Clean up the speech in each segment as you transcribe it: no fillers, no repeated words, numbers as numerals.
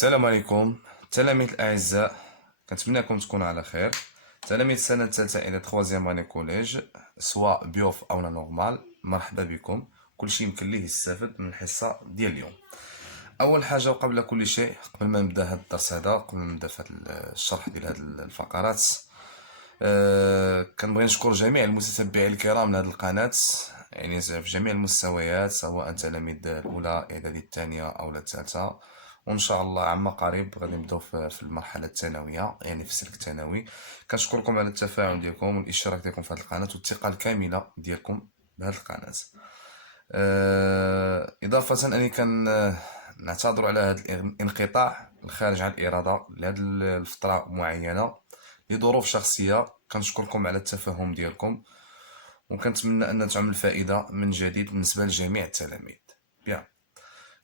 السلام عليكم تلاميذ الأعزاء، كنتمنىكم تكونوا على خير. تلاميذ السنة الثالثة إلى تخوازيام اني كوليج، سواء بيوف أو لا نورمال، مرحبا بكم. كلشي يمكن ليه يستافد من الحصة ديال اليوم. أول حاجة وقبل كل شيء، قبل ما نبدا هذا الدرس هذا، قبل ما نبدا في الشرح ديال هذه الفقرات، كنبغي نشكر جميع المتتبعين الكرام لهذه القناة، يعني في جميع المستويات، سواء تلاميذ الأولى إعدادي الثانية أو الثالثة، وان شاء الله عما قريب غادي نبداو في المرحله الثانويه، يعني في السلك الثانوي. كنشكركم على التفاعل ديالكم والاشتراك ديالكم في هذه القناه والثقه الكامله ديالكم بهذه القناه. اضافه اني نعتذر على هذا الانقطاع الخارج عن الاراده لهذه الفتره معينه لظروف شخصيه. كنشكركم على التفاهم ديالكم، وكنتمنى ان تعم الفائده من جديد بالنسبه لجميع التلاميذ. بيان.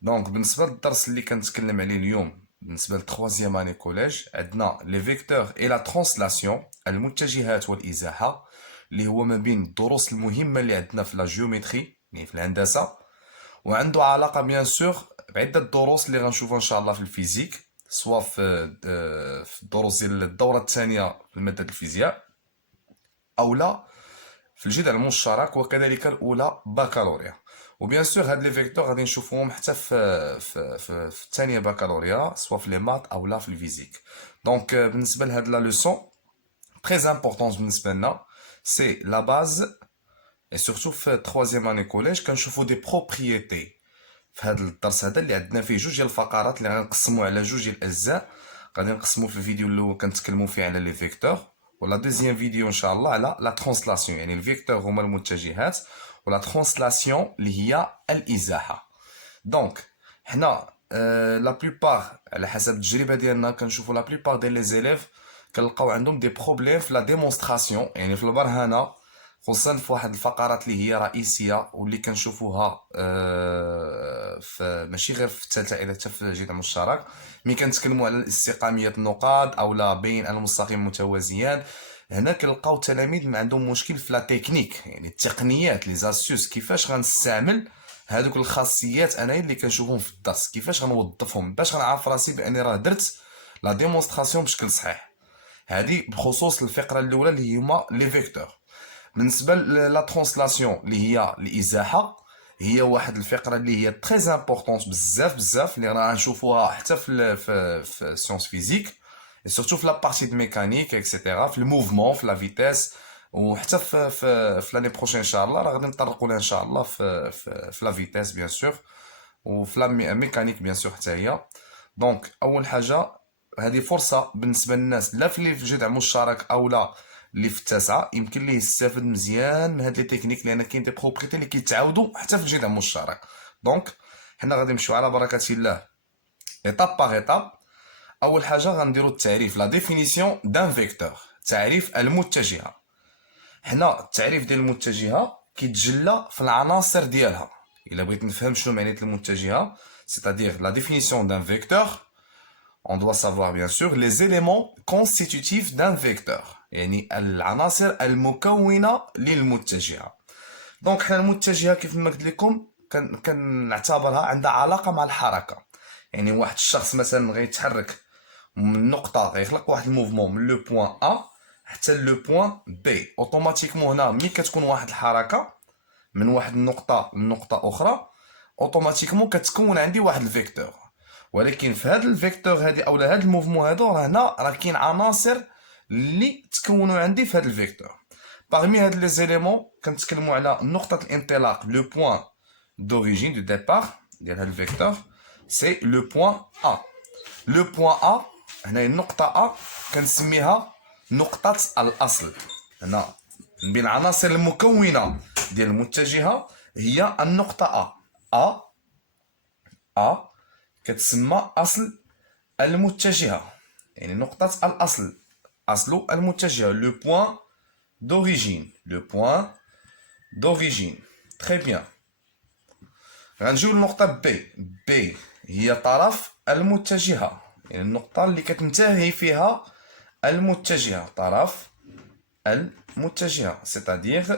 دونك بالنسبه للدرس اللي كنتكلم عليه اليوم، بالنسبه للتخوازيام اني كوليج، عندنا لي فيكتور اي لا ترانسلاسيون، المتجهات والازاحه، اللي هو ما بين الدروس المهمه اللي عندنا في لا جيومتري، يعني في الهندسه، وعنده علاقه بيان سور بعده دروس اللي غنشوفها ان شاء الله في الفيزيك، سواء في الدروس ديال الدوره الثانيه في ماده الفيزياء، او لا في الجدع المشترك، وكذلك الاولى بكالوريا. وبيان سور هاد لي فيكتور غادي نشوفوهم حتى في الثانيه بكالوريا، سواء في لي مات او لا في الفيزيك. دونك بالنسبه لهاد لا لوسون تري امبورطونس بالنسبه لنا، سي لا باز. اي سورتو في تخوازيام اني كوليج كنشوفو دي بروبريتي في هذا الدرس هذا، اللي عندنا فيه جوج ديال الفقرات اللي غنقسموا على جوج ديال الاجزاء. غادي نقسموا في الفيديو الاول كنتكلموا فيه على لي فيكتور، ولا دوزيام فيديو ان شاء الله على لا ترانسلاسيون، يعني الفيكتور هما المتجهات، ولا ترانسلاسيون اللي هي الازاحه. دونك حنا لا بلوبار على حسب التجربه ديالنا كنشوفوا لا بلوبار ديال لي زيليف كنلقاو عندهم دي بروبليم في لا ديمونستراسيون، يعني في البرهنه، خصوصا في واحد الفقرات اللي هي رئيسيه واللي كنشوفوها في ماشي غير في الثالثه الى حتى في الجدع المشترك، ملي كنتكلموا على الاستقاميه النقاط او لا بين المستقيم متوازيان. هنا كنلقاو التلاميذ ما عندهم مشكل في لا تكنيك، يعني التقنيات، لي زاسيوس، كيفاش غنستعمل هذوك الخاصيات انايا اللي كنشوفهم في الدرس، كيفاش غنوظفهم باش غنعرف راسي باني راه درت لا ديمونستراسيون بشكل صحيح. هذه بخصوص الفقره الاولى اللي هما لي فيكتور. بالنسبه لا ترانسلاسيون اللي هي الازاحه، هي واحد الفقره اللي هي تري امبورطونس بزاف اللي رانا نشوفوها حتى في سيونس فيزيك، سورتو في لا بارتي دو ميكانيك اكسيتيرا، في الموفمون، في لا فيتيس، وحتى في لاني بروشين ان شاء الله راه غادي نطرقوا لها ان شاء الله في لا فيتيس بيان سور، وفي لا ميكانيك بيان سور حتى هي. دونك اول حاجه، هذه فرصه بالنسبه للناس لا في اللي في جدع مشترك او لا اللي في التاسعه، يمكن ليه يستافد مزيان من هاد لي تكنيك، لان كاين دي بروبريتي اللي كيتعاودوا حتى في الجدع المشترك. دونك حنا غادي نمشيو على بركه الله ايتاب باغ ايتاب. اول حاجه غنديروا التعريف، لا ديفينيسيون دان فيكتور، تعريف المتجهه. حنا التعريف ديال المتجهه كيتجلى في العناصر ديالها. الا بغيت نفهم شنو معنات المتجهه، c'est-à-dire la définition d'un vecteur, on doit savoir bien sûr les éléments constitutifs d'un vecteur، يعني العناصر المكونة للمتجهة. دونك حنا المتجهة كيف ما قلت لكم كنعتبرها عندها علاقة مع الحركة، يعني واحد الشخص مثلا غيتحرك من نقطة، غيخلق واحد الموفمون من لو بوين A حتى لو بوين بي، اوتوماتيكمون هنا ملي كتكون واحد الحركة من واحد النقطة لنقطة أخرى، اوتوماتيكمون كتكون عندي واحد الفيكتور. ولكن في هاد الفيكتور هادي او هاد الموفمون هادو، راه هنا راه كاين عناصر اللي تكونوا عندي في هاد الفيكتور. باغمي هاد لي زيليمون كنتكلموا على نقطة الانطلاق، لو بوين دوريجين دو ديبار ديال هاد الفيكتور، سي لو بوين A. لو بوين A هنا النقطة A كنسميها نقطة الأصل. هنا من بين العناصر المكونة ديال المتجهة هي النقطة A كتسمى أصل المتجهة، يعني نقطة الأصل، أصل المتجهة، لو بوين دوريجين، لو بوين دوريجين. تري بيان. غنجيو للنقطة بي هي طرف المتجهة، يعني النقطة اللي كتنتهي فيها المتجهة، طرف المتجهة، c'est-à-dire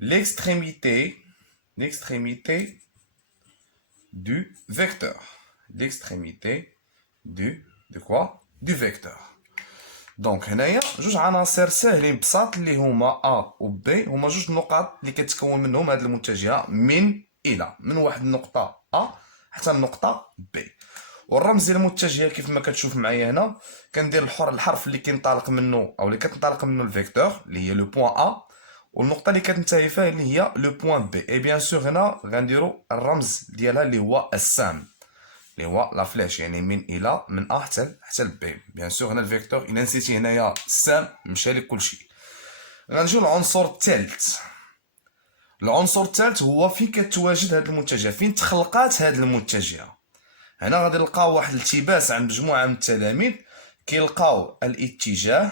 l'extrémité du vecteur, l'extrémité du quoi? Du vecteur. دونك هنايا جوج عناصر ساهلين بساط اللي هما A و B هما جوج النقط اللي كتكون منهم هاد المتجهة من إلى من واحد النقطة A حتى النقطة B. والرمز ديال المتجهة كيف ما كتشوف معايا هنا كندير الحرف اللي كينطلق منه أو اللي كتنطلق منه الفيكتور اللي هي لو بوان A والنقطة اللي كتنتهي فيها اللي هي لو بوان B. اي بيان سور هنا غنديرو الرمز ديالها اللي هو السهم اللي هو لا فلاش يعني من الى من ا حتى ل بي. بيان سور هنا الفيكتور الا نسيتي هنايا السام مشى لك كلشي. غنجيو للعنصر الثالث. العنصر الثالث هو فين كتواجد هاد المتجهه فين تخلقات هاد المتجهه. هنا غادي نلقاو واحد الالتباس عند مجموعه من التلاميذ كيلقاو الاتجاه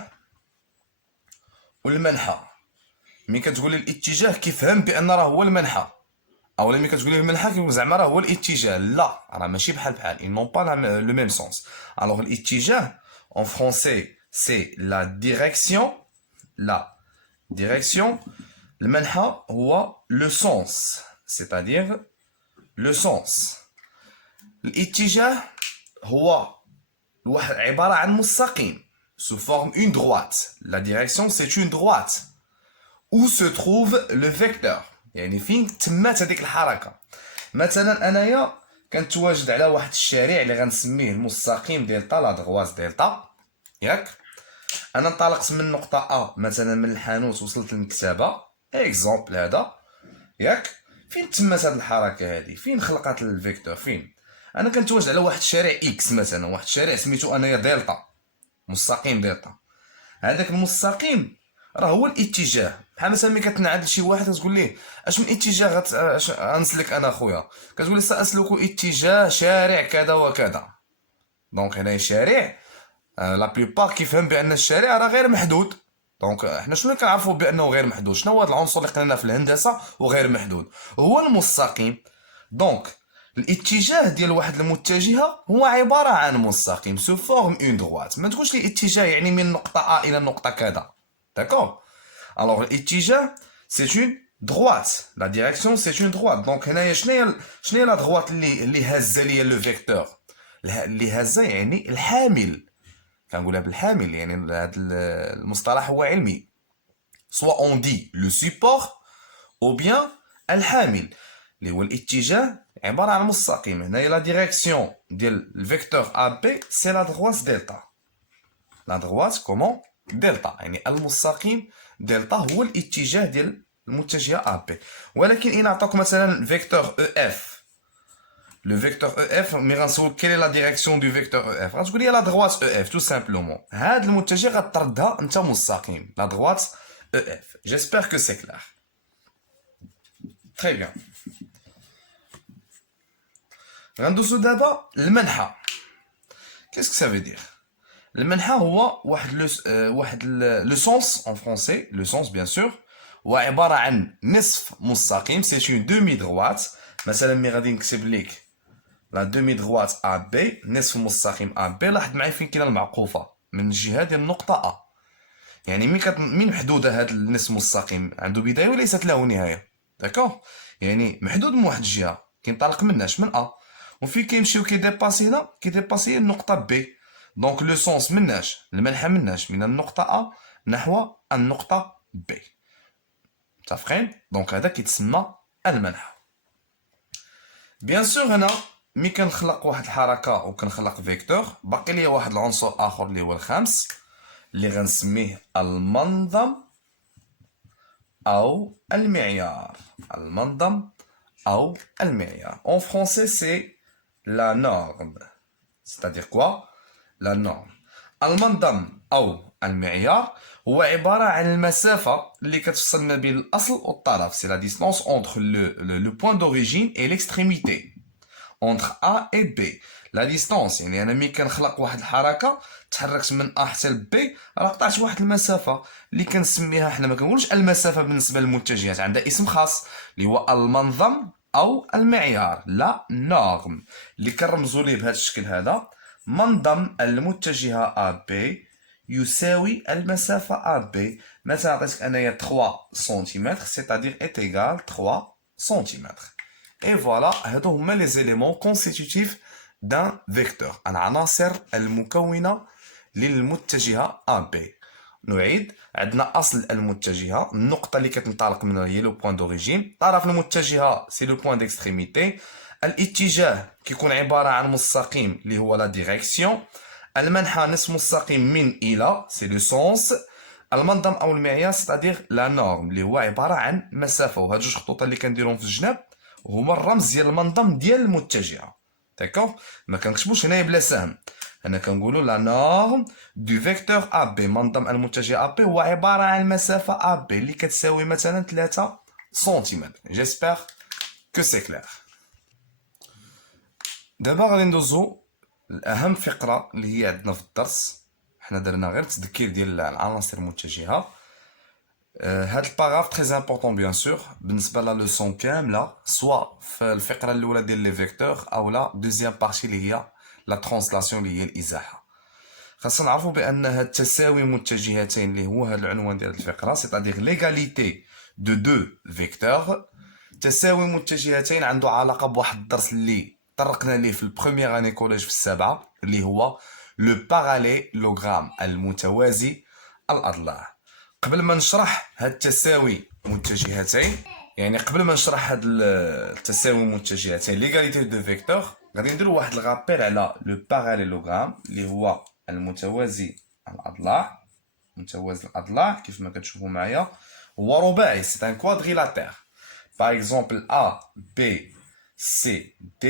والمنحى. ملي كتقولي الاتجاه كيفهم بان راه هو المنحى اولا ملي كتقولي المنحى كيقول زعما راه هو الاتجاه. لا راه ماشي بحال ils n'ont pas le même sens. alors الاتجاه en français c'est la direction المنحى هو le sens c'est-à-dire le sens. الاتجاه هو عبارة عن مستقيم sous forme une droite. la direction c'est une droite où se trouve le vecteur يعني فين تمات هذيك الحركه. مثلا انايا كنتواجد على واحد الشارع اللي غنسميه المستقيم دلتا لا دغواز دلتا ياك. انا انطلقت من نقطه ا مثلا من الحانوت وصلت للمكتبه اكزومبل هذا ياك. فين تمات هذه الحركه هذه فين خلقات الفيكتور فين انا كنتواجد على واحد الشارع اكس مثلا واحد الشارع سميتو انايا دلتا مستقيم دلتا. هذاك المستقيم راه هو الاتجاه. بحال مثلا ملي كتنعاد لشي واحد كتقول ليه اش من اتجاه غنسلك انا خويا كتقول لي ساسلك اتجاه شارع كذا وكذا. دونك هنايا شارع لا بليبار كيفهم بان الشارع راه غير محدود. دونك حنا شنو كنعرفوا بانه غير محدود؟ شنو هو هذا العنصر اللي قلنا في الهندسه وغير محدود؟ هو المستقيم. دونك الاتجاه ديال واحد المتجهه هو عباره عن مستقيم سو فورم اون دروات. ما تقولش لي اتجاه يعني من نقطه ا الى نقطه كذا. داكور. alors الاتجاه c'est une droite. la direction c'est une droite. donc هنايا شنو هي لا droite اللي هازه ليا لو فيكتور اللي هازه يعني الحامل. كنقولها بالحامل يعني هذا المصطلح هو علمي. soit on dit le support ou bien الحامل اللي هو الاتجاه عباره عن مستقيم. هنايا لا ديريكسيون ديال الفيكتور ا بي سي لا دغواس دلتا. لا دغواس كومون دلتا يعني المستقيم دلتا هو الاتجاه ديال المتجهه ا بي. ولكن ان عطاك مثلا فيكتور او اف لو فيكتور او اف مي غنسولك كيل لا ديريكسيون دو فيكتور او اف غتقول لي لا دغواس او اف تو سامبلومون. هاد المتجه غتردها انت مستقيم لا دغواس او اف. جيسبر كو سي كلير. تري بيان. غندوزو دابا المنحى. كيسكو سا في دير؟ المنحى هو واحد لو سونس ان فرونسي لو سونس بيان سور هو عباره عن نصف مستقيم سي اون دومي دغوات. مثلا مي غادي نكتب ليك لا دومي دغوات ا بي نصف مستقيم ا بي. لاحظ معايا فين كاينه المعقوفه من الجهه ديال النقطه ا يعني مين محدوده هذا النصف مستقيم عنده بدايه وليست له نهايه. داكوغ يعني محدود من واحد الجهه كينطلق مناش من ا وفين كيمشيو كيديباسي هنا كيديباسي النقطه بي. دونك لو سونس مناش المنحى مناش من النقطة أ نحو النقطة ب. متفقين؟ دونك هذا كيتسمى المنحى. بيان سور هنا ملي كنخلق واحد الحركة وكنخلق فيكتور باقي ليا واحد العنصر آخر اللي هو الخامس اللي غنسميه المنظم أو المعيار. المنظم أو المعيار. En français c'est la norme. C'est-à-dire quoi؟ لا نورم. المنظم أو المعيار هو عبارة عن المسافة اللي كتفصل ما بين الأصل والطرف. سي لا ديستانس أونتر لو بوان دوريجين إي ليكستريميتي أونتر أ إي بي. لا ديستانس يعني أنا ملي كنخلق واحد الحركة تحركت من أ حتى ل بي راه قطعت واحد المسافة اللي كنسميها حنا ما كنقولوش المسافة بالنسبة للمتجهات عندها اسم خاص اللي هو المنظم أو المعيار لا نورم اللي كنرمزو ليه بهذا الشكل هذا. منظم المتجهة AB يساوي المسافة AB. مثلا عطيتك أنايا 3 سنتيمتر c'est-à-dire est égal 3 سنتيمتر. Et voilà هادو هما les éléments constitutifs d'un vecteur. العناصر المكونة للمتجهة AB. نعيد، عندنا أصل المتجهة، النقطة اللي كتنطلق منها هي لو بوان دوريجين، طرف المتجهة سي لو بوان ديكستريميتي، الاتجاه كيكون عبارة عن مستقيم اللي هو لا ديريكسيون، المنحى نصف مستقيم من إلى سي لو سونس، المنظم أو المعيار ستادير لا نورم اللي هو عبارة عن مسافة، وهاد جوج خطوط اللي كنديرهم في الجناب هما الرمز ديال المنظم ديال المتجهة. داكوغ، ما كنكتبوش هنايا بلا سهم، هنا كنقولوا لا نورم دو فيكتور ا بي، منظم المتجه ا بي هو عباره عن مسافه ا بي اللي كتساوي مثلا 3 سنتيمتر. جيسبر كو سي كلير. دابا غادي ندوزو لاهم فقره اللي هي عندنا في الدرس. حنا درنا غير تذكير ديال العناصر المتجهه. هاد الباراف تري امبورطون بيان سور بالنسبه لا لوسون كامله، سواء في الفقره الاولى ديال لي فيكتور او لا دوزيام بارتي اللي هي لا ترانسلاسيون اللي هي الازاحه. خاصنا نعرفوا بان هاد تساوي متجهتين اللي هو هاد العنوان ديال الفقره، سيتادير ليغاليتي دو دو فيكتور. تساوي متجهتين عنده علاقه بواحد الدرس اللي طرقنا ليه في البروميير اني كوليج في السابعه، اللي هو لو باراليلوغرام، المتوازي الاضلاع. قبل ما نشرح هاد التساوي متجهتين، يعني قبل ما نشرح هاد التساوي متجهتين ليغاليتي دو فيكتور، غادي نديرو واحد الغابيل على لو باراليلوغرام اللي هو المتوازي الاضلاع. متوازي الاضلاع كيف ما كتشوفوا معايا هو رباعي، سي ان كوادريلاتير. باغ اكزومبل A B C D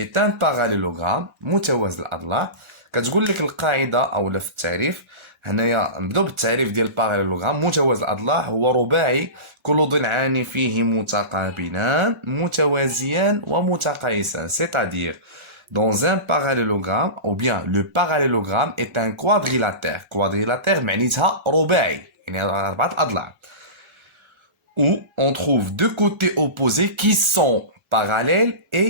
est un parallélogramme متوازي الاضلاع. كتقول لك القاعده اولا في التعريف، هنايا نبداو بالتعريف ديال الباراليلوغرام. متوازي الاضلاع هو رباعي كل ضلعان فيه متقابلان متوازيان ومتقايسان، c'est-à-dire dans un parallélogramme ou bien le parallélogramme est un quadrilatère. quadrilatère معنيتها رباعي، يعني أربعة أضلاع. Où on trouve deux côtés opposés qui sont parallèles et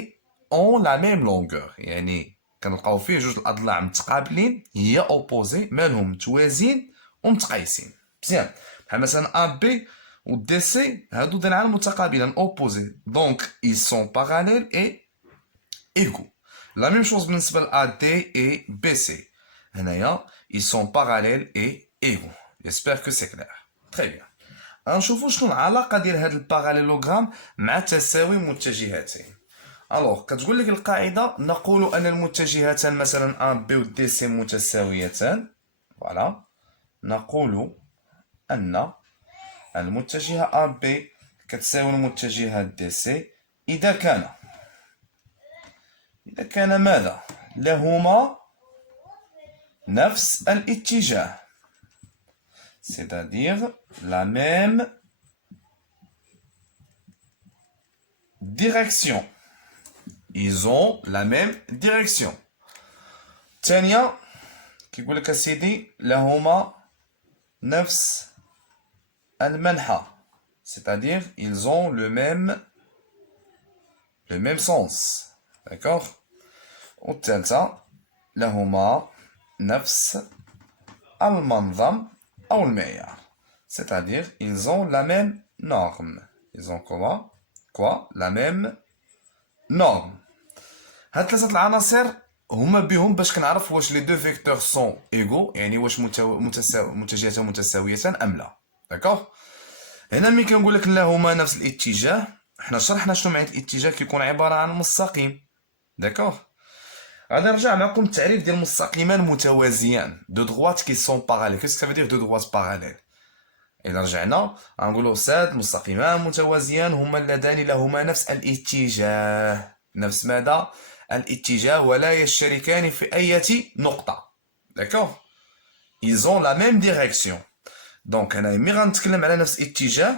ont la même longueur. يعني كنلقاو فيه جوج الأضلاع متقابلين هي opposé، مالهم متوازين ومتقايسين. مزيان، بحال مثلا A B و D C هادو ضلعان متقابلين opposés، donc ils sont parallèles et égaux. La même chose بالنسبة ل AD et BC. هنايا ils sont parallèles et égaux. J'espère que c'est clair. Très bien. غنشوفو شنو العلاقة ديال هاد الباراليلوغرام مع تساوي متجهتين. الوغ كتقول لك القاعدة، نقول أن المتجهتان مثلا A B و D C متساويتان. فوالا، نقول أن المتجهة A B كتساوي المتجهة D C إذا كان ماذا؟ لهما نفس الاتجاه، c'est-à-dire la même direction. Ils ont la même direction. الثانية كيقول لك أسيدي لهما نفس المنحى، c'est-à-dire ils ont le même sens. D'accord. والثالثة لهما نفس المنظم أو المعيار، c'est-à-dire ils ont la même norme. Ils ont quoi la même norme. هاد ثلاثة العناصر هما بهم باش كنعرف واش لي دو فيكتور سون ايغو، يعني واش متجهتان متساويتان ام لا. داكوغ. هنا ملي كنقول لك لهما نفس الاتجاه، حنا شرحنا شنو معنى الاتجاه، كيكون عبارة عن مستقيم. داكوغ. غادي نرجع معكم التعريف ديال مستقيمان متوازيان، دو دغوات كي سون باراليل. كيسك سافيدير دو دغوات باراليل؟ إلا رجعنا غنقولو ساد مستقيمان متوازيان هما اللذان لهما نفس الاتجاه. نفس ماذا؟ الاتجاه، ولا يشتركان في أي نقطة. داكوغ. ils ont la même direction. دونك هنا ملي غنتكلم على نفس الاتجاه،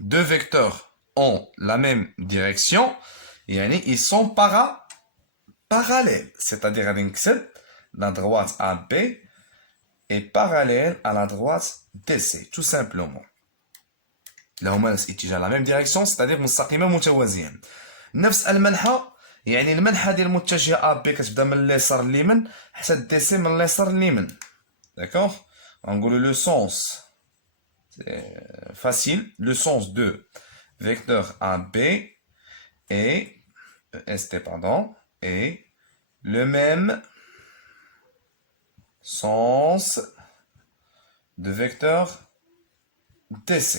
دو فيكتور ont la même direction، يعني ils sont parallèles. C'est-à-dire غادي نكتب la droite AB est parallèle à la droite DC, tout simplement. لهما نفس الاتجاه la même direction، c'est-à-dire مستقيمان متوازيان. نفس المنحى، يعني المنحى ديال المتجه AB كتبدا من اليسار لليمين حتى دي سي من اليسار لليمين. داكوغ. غنقولو لو سونس facile, le sens de vecteur AB est, est le même sens de vecteur DC.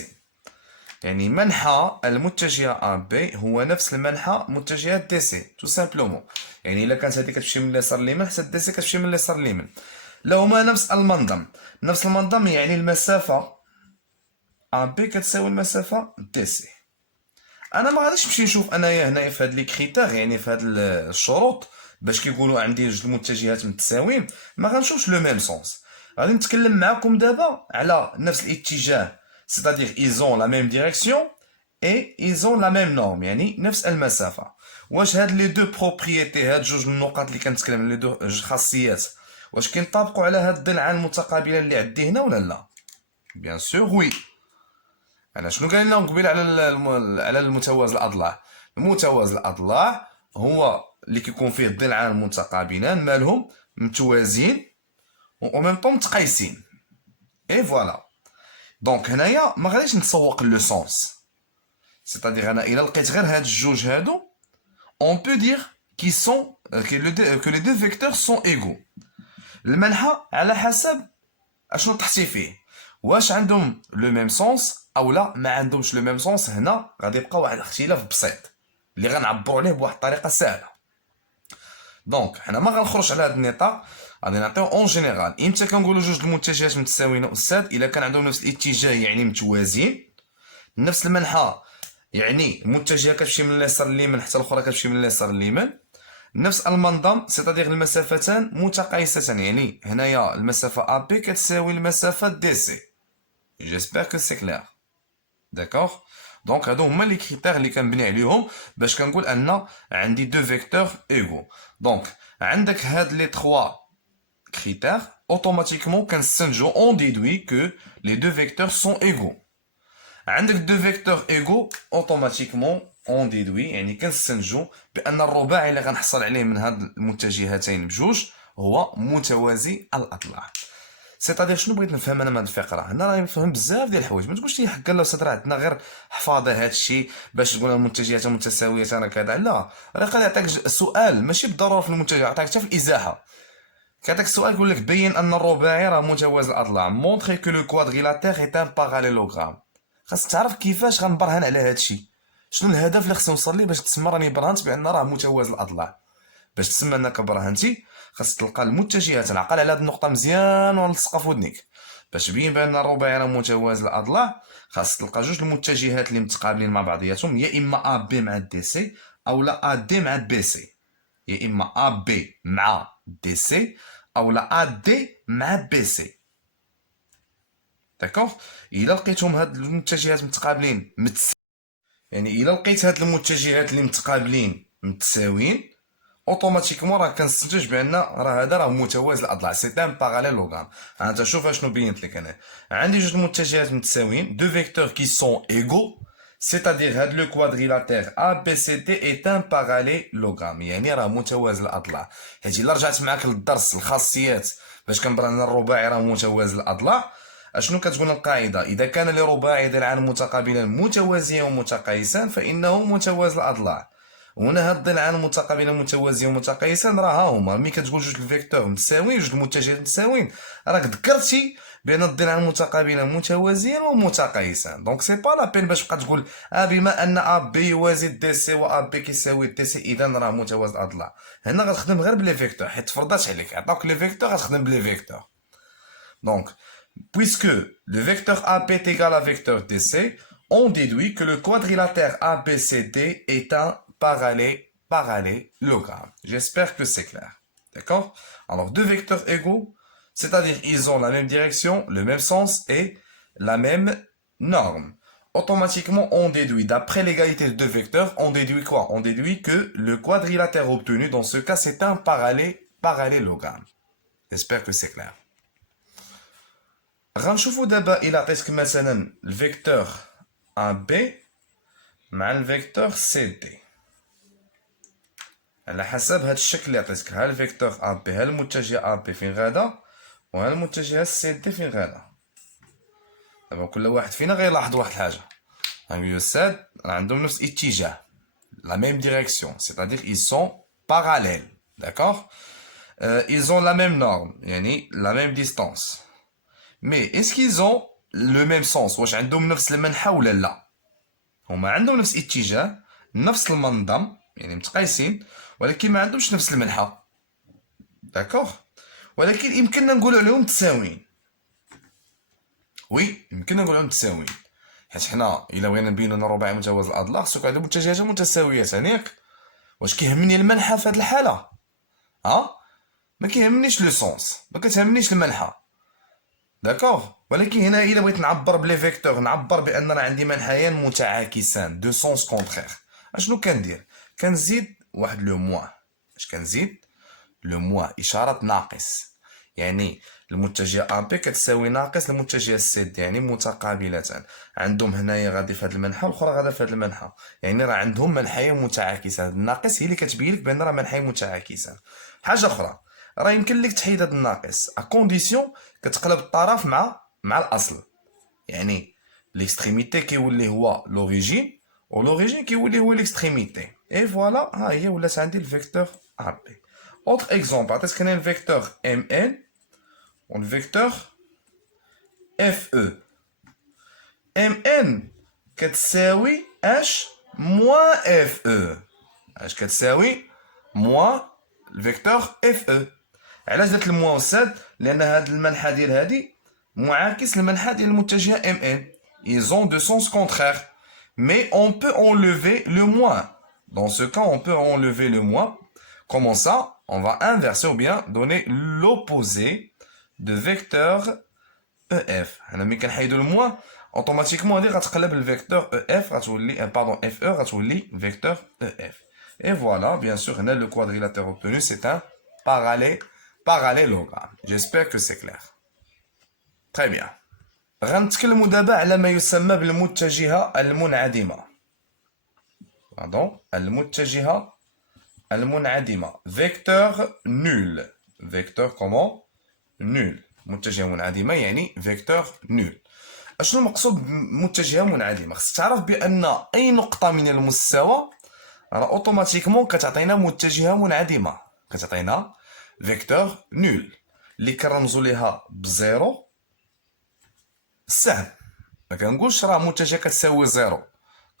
يعني منحى المتجهة AB هو نفس المنحى متجهة DC tout simplement. يعني إلا كانت هذه كتمشي من اليسار لليمين حتى DC كتمشي من اليسار لليمين. لهما نفس المنظم. نفس المنظم يعني المسافة AB كتساوي المسافة DC. أنا ما غاديش نمشي نشوف أنايا هنايا في هاد لي كريتير يعني في هاد الشروط باش كيقولوا عندي جوج المتجهات متساويين ما غنشوفش لو ميم سونس. غادي نتكلم معكم دابا على نفس الاتجاه c'est-à-dire ils ont la même direction et ils ont la même norme يعني نفس المسافة. واش هاد لي دو بروبريتي هاد جوج النقاط اللي كنتكلم لي دو جوج خاصيات واش كينطبقوا على هاد الضلعان المتقابلين اللي عندي هنا ولا لا؟ بيان سور وي. انا شنو قال لنا قبيل على المتوازي الاضلاع؟ المتوازي الاضلاع هو اللي كيكون فيه الضلعان متقابلان مالهم متوازيين و ميم طون متقايسين اي فوالا. دونك هنايا ما غاديش نتسوق لو سونس سيتادير انا الا لقيت غير هاد الجوج هادو اون بو دير كي سون كو لي دو فيكتور سون ايغو. المنحى على حسب اشنو طحتي فيه واش عندهم لو ميم سونس او لا ما عندهمش لو ميم سونس. هنا غادي يبقى واحد الاختلاف بسيط اللي غنعبروا عليه بواحد الطريقه سهله. دونك حنا ما غنخرجش على هذا النطاق غادي نعطيو اون جينيرال. امتى كنقولوا جوج المتجهات متساويين استاذ؟ الا كان عندهم نفس الاتجاه يعني متوازيين. نفس المنحى يعني متجهه كتمشي من اليسار لليمين حتى الاخرى كتمشي من اليسار لليمين. نفس المنظم سيتادير المسافتان متقايستان يعني هنايا المسافه ا بي كتساوي المسافه دي سي. جيسبر كو سي كلير داكوغ. دونك هادو هما لي كريتير اللي كنبني عليهم باش كنقول ان عندي دو فيكتور ايغو. دونك عندك هاد لي 3 critères, automatiquement كنستنتجو on déduit que les deux vecteurs sont égaux. عندك deux vecteurs égaux automatiquement on déduit يعني كنستنتجو بان الرباعي اللي غنحصل عليه من هاد المتجهتين بجوج هو متوازي الاضلاع. سيتادير شنو بغيت نفهم انا من هاد الفقره؟ هنا راني نفهم بزاف ديال الحوايج. ما تقولش لي حكا لا استاذ راه عندنا غير حفاظه هادشي باش تقول المتجهات متساويات انا كذا. لا راه قال يعطيك السؤال ماشي بالضروره في المتجه يعطيك حتى في الازاحه. كاتك السؤال يقول لك بين ان الرباعي راه متوازي الاضلاع مونطري كو لو كوادريلاتير ايت ان باراليلوغرام. خاصك تعرف كيفاش غنبرهن على هادشي شنو الهدف اللي خصني نوصل ليه باش تسمى راني برهنت بان راه متوازي الاضلاع. باش تسمى انك برهنتي خاصك تلقى المتجهات. نعقل على هاد النقطه مزيان ونلصقها في ودنيك باش تبين بان الرباعي راه متوازي الاضلاع. خاصك تلقى جوج المتجهات اللي متقابلين مع بعضياتهم يا اما ا بي مع دي سي او لا ا دي مع بي سي. يا اما ا بي مع دي سي او لا ا دي مع بي سي. داكوغ. الا لقيتهم هاد المتجهات متقابلين يعني الا لقيت هاد المتجهات اللي متقابلين متساويين اوتوماتيكمون راه كنستنتج بان راه هذا راه متوازي الاضلاع سي ان باراليلوغرام. انت شوف اشنو بينت لك انا. عندي جوج المتجهات متساويين دو فيكتور كي سون ايغو سيتادير هاد لو كوادريلاتير ا بي سي تي ايت ان باراليلوغرام يعني راه متوازي الاضلاع. حيت الا رجعت معاك للدرس الخاصيات باش كنبرهن الرباعي راه متوازي الاضلاع اشنو كتقول القاعده؟ اذا كان لرباعي ضلعان متقابلان متوازيان ومتقايسان فانه متوازي الاضلاع. وهنا هاد الضلعان المتقابلين متوازيين ومتقايسان راه هما ملي كتقول جوج الفيكتور متساويين جوج المتجهات متساويين راك ذكرتي بان الضلعان المتقابلين متوازيين ومتقايسان. دونك سي با لا بين باش تبقى تقول بما ان ا بي يوازي دي سي و ا بي كيساوي دي سي اذا راه متوازي الاضلاع. هنا غتخدم غير بلي فيكتور حيت تفرضات عليك عطاوك لي فيكتور غتخدم بلي فيكتور. دونك puisque le vecteur AB est égal à vecteur DC, on déduit que le quadrilatère ABCD est un parallélogramme. J'espère que c'est clair. D'accord? Alors, deux vecteurs égaux, c'est-à-dire ils ont la même direction, le même sens et la même norme. Automatiquement, on déduit, d'après l'égalité de deux vecteurs, on déduit quoi? On déduit que le quadrilatère obtenu, dans ce cas, c'est un parallélogramme. J'espère que c'est clair. غنشوفو دابا الى عطيتك مثلا الفيكتور ا بي مع الفيكتور سي دي على حسب هاد الشكل اللي عطيتك. ها الفيكتور ا بي ها المتجه ا بي فين غادا وها المتجه سي دي فين غادا. دابا كل واحد فينا غيلاحظ واحد الحاجه غنقول استاذ راه عندهم نفس الاتجاه لا ميم ديريكسيون سيتادير ils sont parallèles d'accord. Ils ont la même norme يعني la même distance. Mais est-ce qu'ils ont le même sens؟ واش عندهم نفس المنحى ولا لا؟ هما عندهم نفس الاتجاه، نفس المنظم يعني متقايسين، ولكن ما عندهمش نفس المنحى، داكوغ. ولكن يمكننا نقولوا عليهم متساويين. وي يمكننا نقولوا عليهم متساويين، حيت حنا الا بغينا نبينوا ان رباعي متوازي الاضلاع خصو يكون عندهم متجهات متساويات، ياك؟ واش كيهمني المنحى في هذه الحاله؟ ما كيهمنيش لو سونس، ما كتهمنيش المنحى، داكوغ. ولكن هنا الا بغيت نعبر بلي فيكتور، نعبر بان راه عندي منحيان متعاكسان دو سونس كونترير، اشنو كندير؟ كنزيد واحد لو موان. اش كنزيد؟ لو موان، اشاره ناقص، يعني المتجهه ا بي كتساوي ناقص المتجهه سي دي، يعني متقابلتان. عندهم هنايا غادي في هذا المنحى والاخرى غادا في هذا المنحى، يعني راه عندهم منحيين متعاكسان. الناقص هي اللي كتبين لك بان راه منحيين متعاكسان. حاجه اخرى، راه يمكن لك تحيد هذا الناقص ا كونديسيون كتقلب الطرف مع الاصل، يعني ليكستريميتي كيولي هو لوريجين ولوريجين كيولي هو ليكستريميتي، اي فوالا ها هي ولات عندي الفيكتور ا بي. اوتر اكزومبل، عطيتك هنا الفيكتور ام ان والفيكتور اف او. ام ان كتساوي اش موان اف او. اش كتساوي؟ موان الفيكتور اف او. علاش درت الموان والساد؟ لان هاد المنحى ديال هادي معاكس للمنحى ديال المتجهه ام ان. ils ont deux sens contraires, mais on peut enlever le moins. Dans ce cas, on peut enlever le moins. Comment ça? On va inverser ou bien donner l'opposé de vecteur EF. هنا ملي كنحيدو الموان اوتوماتيكمون هادي غتقلب الفيكتور EF غتولي باردون FE غتولي فيكتور EF. Et voilà, bien sûr, هنا le quadrilatère obtenu c'est un parallélogramme. J'espère que c'est clair. Très bien. غنتكلموا دابا على ما يسمى بالمتجهة المنعدمة. Pardon, المتجهة المنعدمة. Vecteur nul. Vecteur comment? Nul. متجهة منعدمة يعني فيكتور نول. اشنو المقصود بمتجهة منعدمة؟ خصك تعرف بان اي نقطة من المستوى راه اوتوماتيكمون كتعطينا متجهة منعدمة، كتعطينا فيكتور نول اللي كنرمزو ليها بزيرو السهم. ما كنقولش راه متجهة كتساوي زيرو،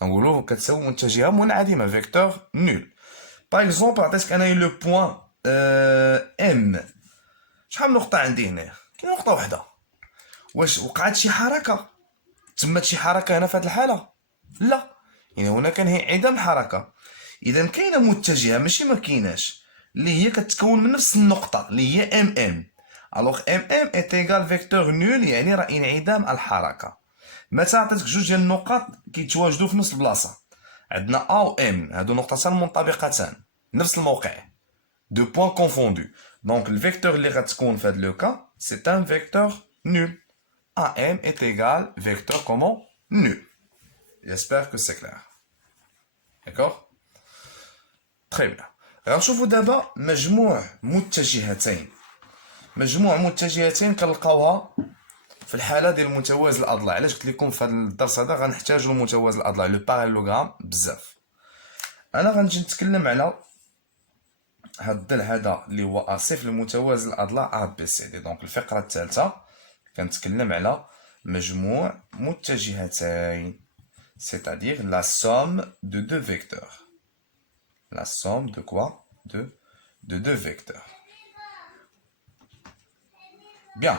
كنقولو كتساوي متجهة منعدمة فيكتور نول. باغ اكزومبل عطيتك انايا لو بوين ام. شحال من نقطة عندي هنايا؟ كاينه نقطة وحدة. واش وقعت شي حركة؟ تمت شي حركة هنا في هذه الحالة؟ لا، يعني هنا كان هي انعدام الحركة. إذا كاينة متجهة ماشي ما كايناش، اللي هي كتكون من نفس النقطة اللي هي ام ام. الوغ ام ام ايت ايغال فيكتور نول، يعني راه انعدام الحركة. مثلا عطيتك جوج ديال النقط كيتواجدوا في نفس البلاصة، عندنا ا و ام، هادو نقطتان منطبقتان نفس الموقع، دو بوين كونفوندو. دونك الفيكتور اللي غتكون في هاد لو كا سي ان فيكتور nul. AM est égal vecteur comment? Nul. J'espère que c'est clair. D'accord? Très bien. غنشوفوا دابا مجموع متجهتين. مجموع متجهتين كنلقاوها في الحاله ديال متوازي الاضلاع. علاش قلت لكم في هذا الدرس هذا غنحتاجوا متوازي الاضلاع لو باراليلوغرام بزاف. انا غنجي نتكلم على هاد الضلع هذا اللي هو اسيف المتوازي الاضلاع ا بي سي دي. دونك الفقره الثالثه كنتكلم على مجموع متجهتين، c'est-à-dire la somme de deux vecteurs. La somme de quoi? De deux vecteurs. Bien.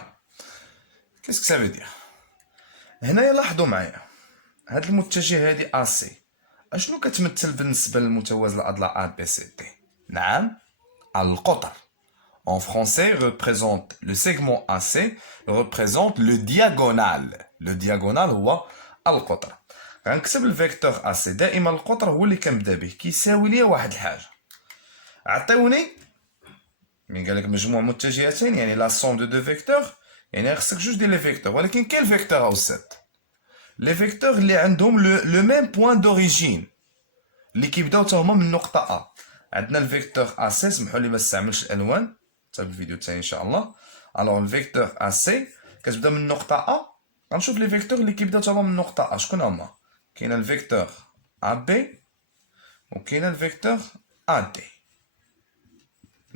Qu'est-ce que ça veut dire? هنايا لاحظوا معايا هاد المتجه هادي AC اشنو كتمثل بالنسبه للمتوازي الاضلاع ABCD؟ نعم، القطر. En français, représente le segment AC représente le diagonal. Le diagonal هو القطر. غنكتب الفيكتور AC. دائما القطر هو اللي كنبدا به، كيساوي ليا واحد الحاجه. عطيوني من قال لك مجموع متجهتين يعني لا سوم دو دو فيكتور، يعني خصك جوج ديال لي فيكتور. ولكن كاين فيكتور او سات لي فيكتور اللي عندهم لو ميم بوين دوريجين، اللي كيبداو حتى هما من نقطه ا. عندنا الفيكتور ا سي، سمحوا لي ما نستعملش الالوان حتى في الفيديو الثاني ان شاء الله. الوغ الفيكتور ا سي كتبدا من نقطه ا. غنشوف لي فيكتور اللي كيبداو حتى هما من نقطه ا. شكون هما؟ كاين الفيكتور ا بي وكاين الفيكتور ا دي.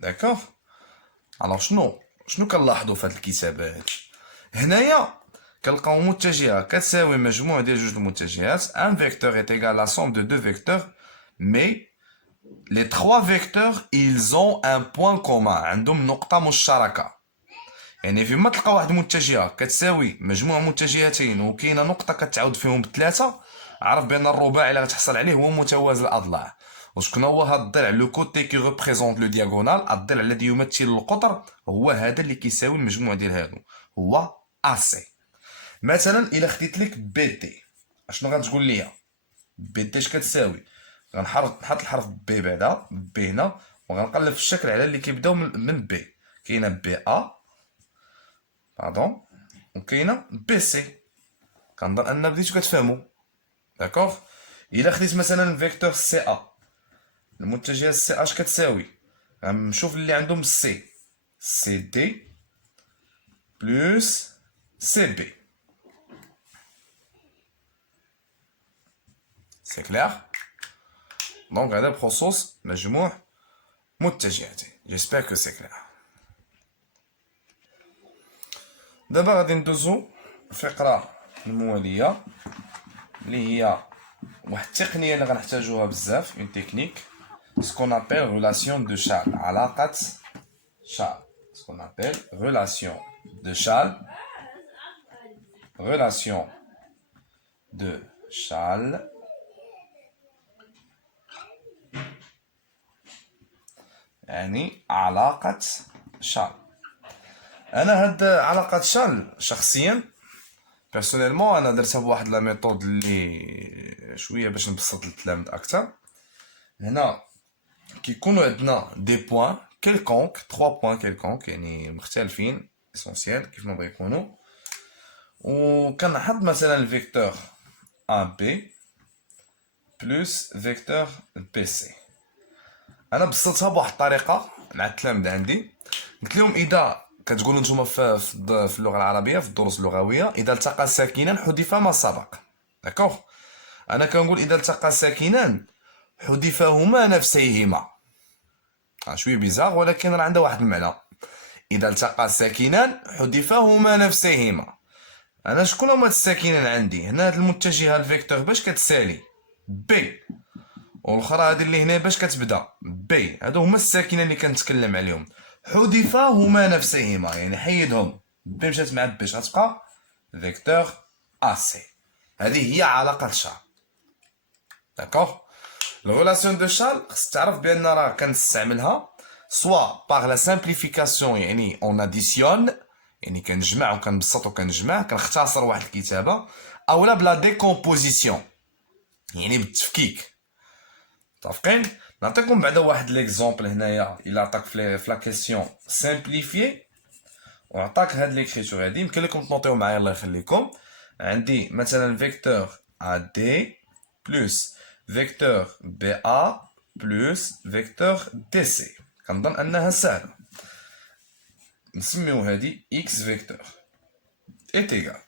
داكوغ. الوغ شنو كنلاحظوا في هاد الكتابات؟ هنايا كنلقاو متجهة كتساوي مجموع ديال جوج المتجهات. ان فيكتور est égal à la somme de deux vecteurs mais les trois vecteurs ils ont un point commun. عندهم نقطة مشتركة. يعني فيما تلقى واحد المتجهة كتساوي مجموع متجهتين وكاينة نقطة كتعاود فيهم بثلاثة، عرف بان الرباعي اللي غتحصل عليه هو متوازي الأضلاع. وشكون هو هاد الضلع؟ لو كوتي كي ريبريزونت لو دياغونال، الضلع الذي يمثل القطر هو هذا اللي كيساوي المجموع ديال هادو، هو AC. مثلا الا خديت لك بي دي، اشنو غتقول لي؟ بي دي اش كتساوي؟ نحط الحرف بي بعدا بي هنا، وغنقلب في الشكل على اللي كيبداو من بي. كاينه بي ا باردون وكاينه بي سي. كنظن ان بديتو كتفهموا. داكوغ. الا خديت مثلا فيكتور سي ا، المتجهه سي ا اش كتساوي؟ غنشوف اللي عندهم سي، سي دي بلس سي بي. سي كلير؟ دونك هذا بخصوص مجموع متجهتين. جيسبر كو سي كلير. دابا غادي ندوزو الفقره المواليه اللي هي واحد التقنيه اللي غنحتاجوها بزاف، اون تكنيك سكون ابل ريلاسيون دو شال، علاقه شال. سكون ابل ريلاسيون دو شال، ريلاسيون دو شال. يعني علاقه شال. انا هاد علاقه شال شخصيا بيرسونيلمون انا درتها بواحد لا ميثود اللي شويه باش نبسط التلاميذ اكثر. هنا كيكونوا عندنا دي بوين كيلكونك، 3 بوين كيلكونك يعني مختلفين اسونسيال كيف ما بغا يكونوا، وكنحط مثلا الفيكتور ا بي بلس فيكتور بي سي. انا بسطتها بواحد الطريقه مع التلاميذ عندي، قلت لهم اذا كتقولوا نتوما في اللغه العربيه في الدروس اللغويه اذا التقى ساكنان حذف ما سبق. داكوغ. انا كنقول اذا التقى ساكنان حذفهما نفسيهما. شويه بيزار ولكن راه عندها واحد المعنى. اذا التقى ساكنان حذفهما نفسيهما. انا شكون هما الساكنان عندي؟ هنا هاد المتجهه الفيكتور باش كتسالي بي، والاخرى هادي اللي هنا باش كتبدا بي. هادو هما الساكنين اللي كنتكلم عليهم. حذفهما نفسيهما يعني حيدهم، بي مشات مع بي غتبقى فيكتور ا سي. هذه هي علاقه شال. داكوغ. الريلاسيون دو شال خص تعرف بان راه كنستعملها سوا باغ لا سامبليفيكاسيون يعني اون اديسيون، يعني كنجمع وكنبسط وكنجمع كنختصر واحد الكتابه، اولا بلا ديكومبوزيسيون يعني بالتفكيك. متفقين؟ نعطيكم بعدا واحد ليكزومبل هنايا. الا عطاك في لا كيسيون سامبليفيي وعطاك هاد ليكريتور هادي، يمكن لكم تنوطيو معايا الله يخليكم. عندي مثلا فيكتور ا دي بلس فيكتور بي ا بلس فيكتور دي سي. كنظن انها سهله. نسميو هادي اكس فيكتور ايتيغال.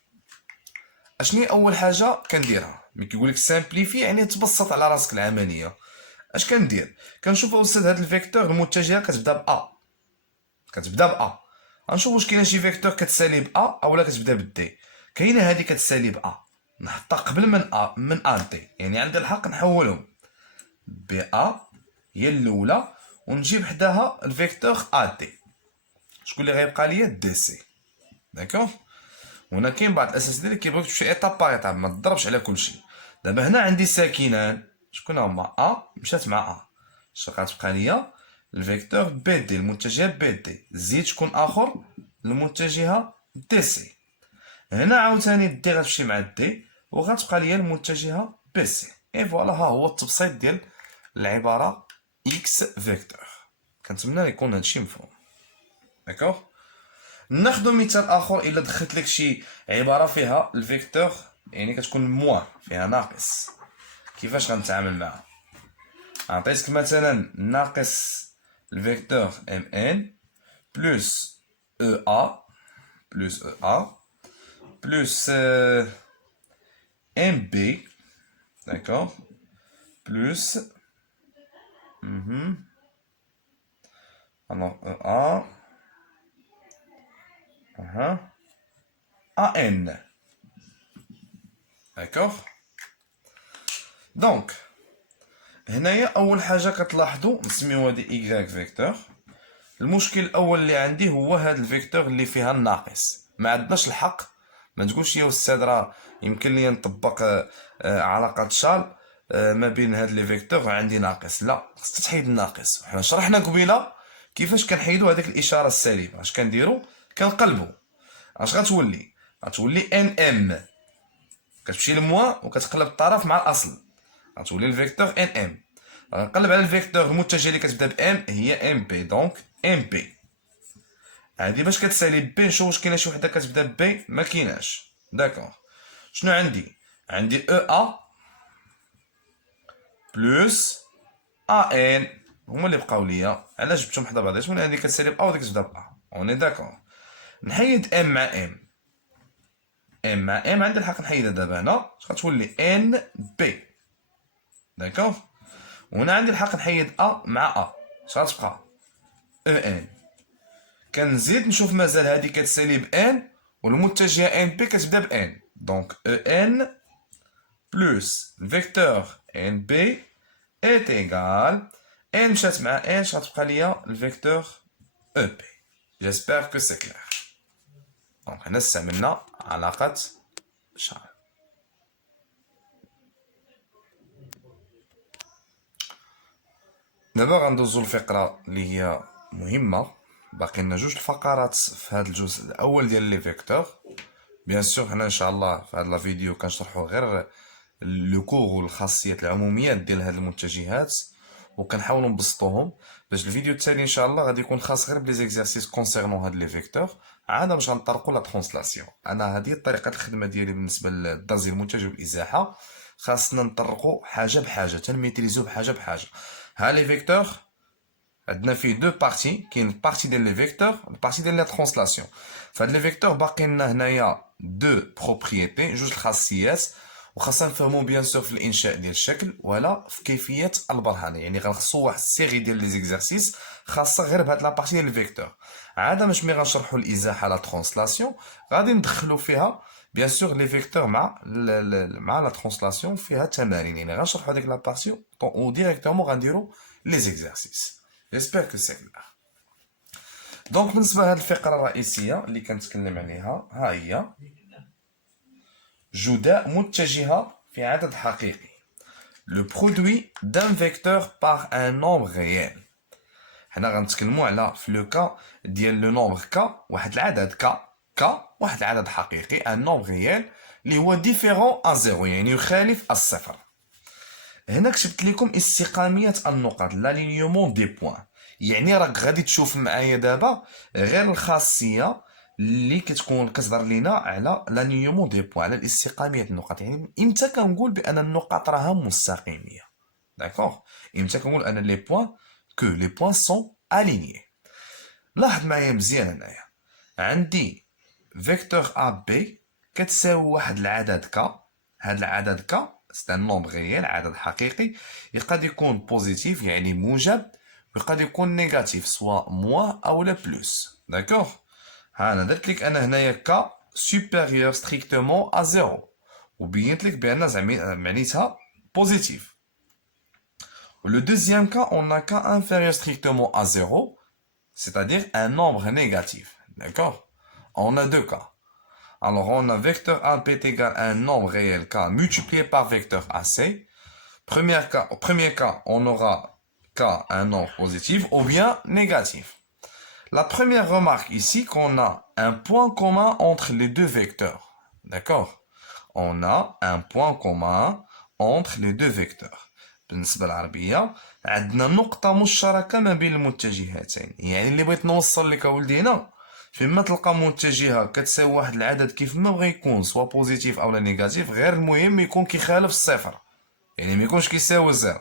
اشني اول حاجه كنديرها ملي كيقولك سامبليفي يعني تبسط على راسك العمليه؟ اش كندير؟ كنشوف استاذ هاد الفيكتور المتجهه كتبدا ب كتبدا ب غنشوف واش كاينه شي فيكتور كتسالي ب اولا كتبدا بالدي. كاينه هادي كتسالي ب نحطها قبل من ا دي، يعني عندي الحق نحولهم. بي هي الاولى ونجيب حداها الفيكتور ا دي. شكون اللي غيبقى ليا؟ دي سي. داكوغ. هنا كاين بعض الاساتذه اللي كيبغيوك تمشي ايطاب باغ ايطاب، ما تضربش على كلشي. دابا هنا عندي ساكنان شكون هما؟ مشات مع اش غتبقى ليا؟ الفيكتور بي دي المتجهه بي دي، زيد شكون اخر؟ المتجهه دي سي. هنا عاوتاني دي غتمشي مع دي وغتبقى ليا المتجهه بي سي. اي فوالا ها هو التبسيط ديال العباره اكس فيكتور. كنتمنى يكون هادشي مفهوم. داكوغ. ناخذ مثال اخر. الا دخلت لك شي عباره فيها الفيكتور يعني كتكون موان فيها ناقص، كيفاش غنتعامل معها؟ عطيتك مثلا ناقص الفيكتور ام ان بلس او ا بلس او ا بلس ام بي. داكوغ. بلس Alors EA AN. D'accord. دونك هنايا اول حاجه كتلاحظوا نسميو هادي ايكغيك فيكتور. المشكل الاول اللي عندي هو هاد الفيكتور اللي فيها الناقص. ما عندناش الحق ما تقولش يا استاذ راه يمكن لي نطبق علاقه شال ما بين هاد لي فيكتور وعندي ناقص. لا، خصك تحيد الناقص. حنا شرحنا قبيله كيفاش كنحيدوا هذيك الاشاره السالبه. اش كنديروا؟ كنقلبوا. اش غتولي؟ غتولي ان ام، كتمشي للموان وكتقلب الطرف مع الاصل، غتولي الفيكتور ان ام. غنقلب على الفيكتور المتجه اللي كتبدا بام هي ام بي، دونك ام بي. هادي باش كتسالي بي نشوف واش كاينه شي وحده كتبدا بي. ما كايناش. داكوغ. شنو عندي؟ عندي او ا بلس ا ان هما اللي بقاو ليا. علاش جبتهم حدا بعضياتهم؟ لان هادي كتسالي ب ا وهادي كتبدا ب ا. اوني داكوغ. نحيد ام مع ام. ام مع ام عندي الحق نحيدها دابا. هنا اش غتولي ان بي. داكوغ. وهنا عندي الحق نحيد ا مع ا. اش غتبقى؟ او ان. كنزيد نشوف مازال هادي كتسالي ب ان والمتجهه ان بي كتبدا ب ان. دونك او ان بلس الفيكتور ان بي est égal n مشات مع n غتبقى ليا الفيكتور او بي. جيسبر كو سي كلير. دونك هنا استعملنا علاقة شارل. دابا غندوزو الفقرة اللي هي مهمة. باقي لنا جوج الفقرات في هذا الجزء الاول ديال لي فيكتور. بيان سور حنا ان شاء الله في هذا الفيديو كنشرحو غير لو كور والخاصيات العموميات ديال هاد المتجهات وكنحاولوا نبسطوهم، باش الفيديو التالي ان شاء الله غادي يكون خاص غير بلي زيكزارسيس كونسيرنون هاد لي فيكتور عاد باش غنطرقوا لا ترانسلاسيون. انا هذه طريقه الخدمه ديالي بالنسبه للدرس المنتج والازاحه. خاصنا نطرقوا حاجه بحاجه، تنميتريزو بحاجه بحاجه. ها لي فيكتور عندنا فيه دو بارتي. كاين البارتي ديال لي فيكتور والبارتي ديال لا ترانسلاسيون. فهاد لي فيكتور باقي لنا هنايا دو بروبريتي، جوج الخاصيات، وخاصنا نفهمو بيان سور في الانشاء ديال الشكل ولا في كيفيه البرهنه. يعني غنخصو واحد السيري ديال لي زيكزارسيس خاصه غير بهاد لابارتي ديال الفيكتور. عاد باش ملي غنشرحو الازاحه لا ترانسلاسيون غادي ندخلو فيها بيان سور لي فيكتور مع لا ترانسلاسيون فيها تمارين. يعني غنشرحو هذيك لابارتي و ديريكتومون غنديرو لي زيكزارسيس. جيسبر كو سي كلير. دونك بالنسبه لهاد الفقره الرئيسيه اللي كنتكلم عليها ها هي جداء متجهة في عدد حقيقي. Le produit d'un vecteur par un nombre réel. حنا غنتكلموا على في لو كا ديال لو نومبر كا، واحد العدد كا واحد العدد حقيقي ان نومبر ريال اللي هو ديفيرون ا زيرو، يعني يخالف الصفر. هنا كتبت لكم استقامية النقط لالينيومون دي بوين. يعني راك غادي تشوف معايا دابا غير الخاصية اللي كتكون كتهضر لينا على لالينيومون دي بوين، على الاستقامية النقط. يعني امتى كنقول بان النقط راها مستقيمية؟ داكوغ. امتى كنقول ان لي بوين كو لي بوين سون الينيي. لاحظ معايا مزيان هنايا عندي فيكتور ا بي كتساوي واحد العدد كا. هاد العدد كا سي ان نومبر ريال، عدد حقيقي. يقد يكون بوزيتيف يعني موجب، ويقد يكون نيجاتيف سواء موان او لا بلوس. داكوغ. ها انا درت لك انا هنايا كا سوبيريور ستريكتومون ا زيرو وبينت لك بان معنيتها بوزيتيف. Le deuxième cas, on a cas inférieur strictement à 0, c'est-à-dire un nombre négatif. D'accord? On a deux cas. Alors, on a vecteur A peut être égal à un nombre réel K multiplié par vecteur AC. Premier cas, on aura K un nombre positif ou bien négatif. La première remarque ici, qu'on a un point commun entre les deux vecteurs. D'accord? On a un point commun entre les deux vecteurs. بالنسبة للعربية عندنا نقطة مشتركة ما بين المتجهتين. يعني اللي بغيت نوصل لك اولدي هنا فيما تلقى متجهة كتساوي واحد العدد كيف ما بغى يكون سواء بوزيتيف او لا نيجاتيف، غير المهم يكون كيخالف الصفر، يعني ما يكونش كيساوي زيرو.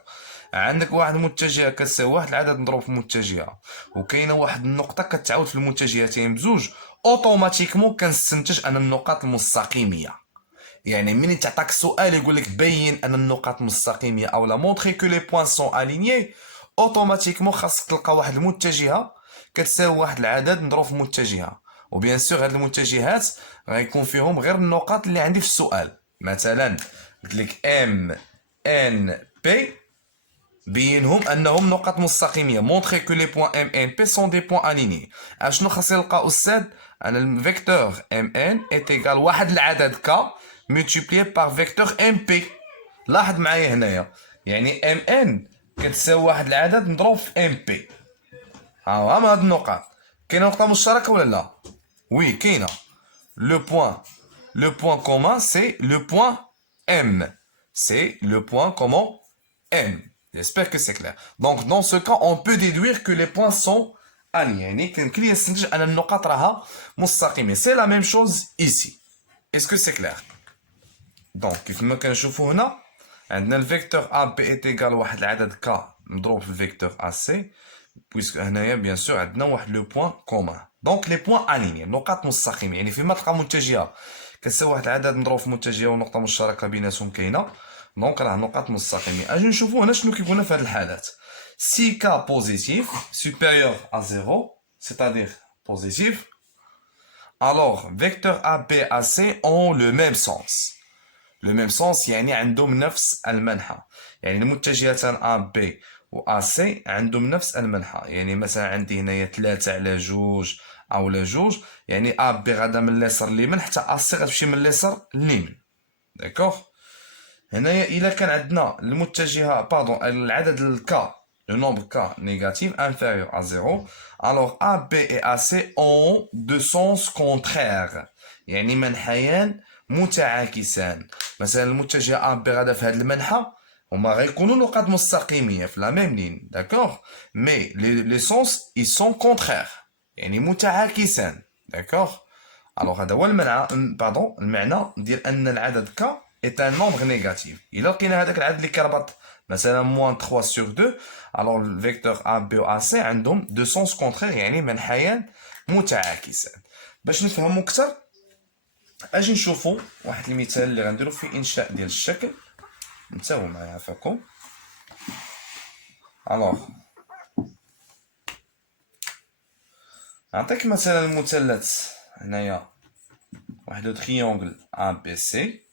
عندك واحد المتجهة كتساوي واحد العدد مضروب في متجهة وكاينة واحد النقطة كتعاود في المتجهتين بزوج، اوتوماتيكمون كنستنتج ان النقاط مستقيمية. يعني ملي تعطاك السؤال يقول لك بين ان النقاط مستقيميه او لا مونطري كو لي بوين سون الينيي، اوتوماتيكمون خاصك تلقى واحد المتجهه كتساوي واحد العدد نضرب في متجهه. وبيان سور هاد المتجهات غيكون فيهم غير النقاط اللي عندي في السؤال. مثلا قلت لك ام ان بي بينهم انهم نقاط مستقيميه. مونطري كو لي بوين ام ان بي سون دي بوين اليني. اشنو خاص يلقى استاذ؟ انا الفيكتور ام ان ايت ايكال واحد العدد ك ملتيبلي بار فيكتور ام بي. لاحظ معايا هنايا، يعني ام ان كتساوي واحد العدد نضرب في ام بي. ها هاد النقاط. كاينه نقطه مشتركه ولا لا؟ وي كاينه. Le point commun, c'est le point M. C'est le point commun M. J'espère que c'est clair. Donc, dans ce cas, on peut déduire que les points sont alignés. C'est la même chose ici. Est-ce que c'est clair? Donc, كيفما كنشوفوا هنا عندنا الفيكتور AB est égal لواحد العدد K مضروب في الفيكتور AC. puisque هنايا bien sûr عندنا واحد le point commun. Donc les points alignés نقاط مستقيمة، يعني فيما تلقى متجهة كتساوي واحد العدد مضروب في متجهة ونقطة مشتركة بيناتهم كاينة، دونك راه نقاط مستقيمة. اجي نشوفو هنا شنو كيقولنا في هاد الحالات. Si K positif supérieur à 0 c'est-à-dire positif, alors vecteur AB AC ont le même sens. Le même sens يعني عندهم نفس المنحى، يعني المتجهتان AB و AC عندهم نفس المنحى. يعني مثلا عندي هنايا 3 على 2 أو 2، يعني AB غادا من اليسار لليمين حتى AC غتمشي من اليسار لليمين. داكوغ. هنايا إلا كان عندنا المتجهة العدد الكا le nombre K négatif inférieur à 0, alors AB et AC ont deux sens contraires. يعني منحيان متعاكسان. مثلا المتجه AB غادا في هذا المنحى هما غيكونوا نقاط مستقيمية في لا ميم لين، داكوغ، مي لي سونس ils sont contraires، يعني متعاكسان، داكوغ. alors هذا هو المعنى ديال أن العدد K est un nombre négatif. إلا لقينا هذاك العدد اللي كيربط مثلا moins 3 sur 2، alors le vecteur AB و AC عندهم deux sens contraires، يعني منحيان متعاكسان. باش نفهمو أكثر اجي نشوفو واحد المثال اللي غنديرو في انشاء ديال الشكل. نتاو معايا عفاكم. الوغ نعطيك مثلا المثلث هنايا، واحد لو تريونغل ا بي سي.